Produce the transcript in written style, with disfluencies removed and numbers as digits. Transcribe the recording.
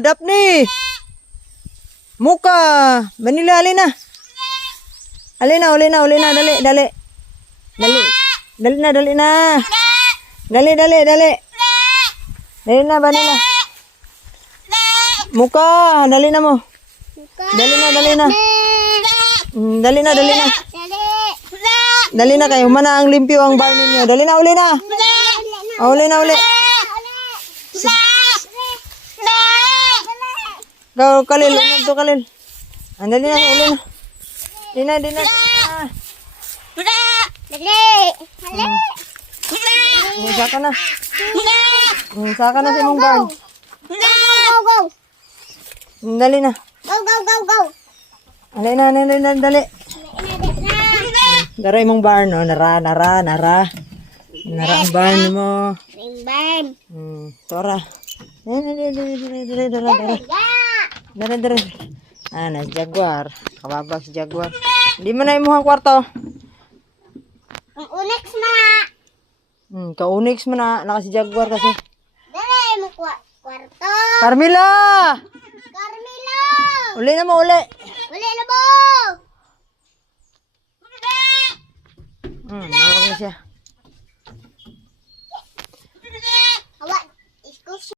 Daphne. Muka. Manila, alina. Alina, dali. Dali na. Dali na, Vanilla. Muka, dali na mo. Dali na. Dali na. Dali na kayo. Mana ang limpyo ang bar ninyo. Dali na, uli na. Uli. Go, Kalil. Kalil. Dali na, uli na. Di na. Saka na. Saka na si mong barn. Go. Dali na. Go. Dali. Daray mong barn, no? Nara ang barn mo. Tora. Dali. Nas Jaguar. Kababag si Jaguar. Hindi mo na imuhang kwarto. Ang Onyx na. Ka-Onyx mo na. Naka si Jaguar kasi. Dali mo kwarto. Carmela! Uli na mo. Uli na mo. Nawag na siya.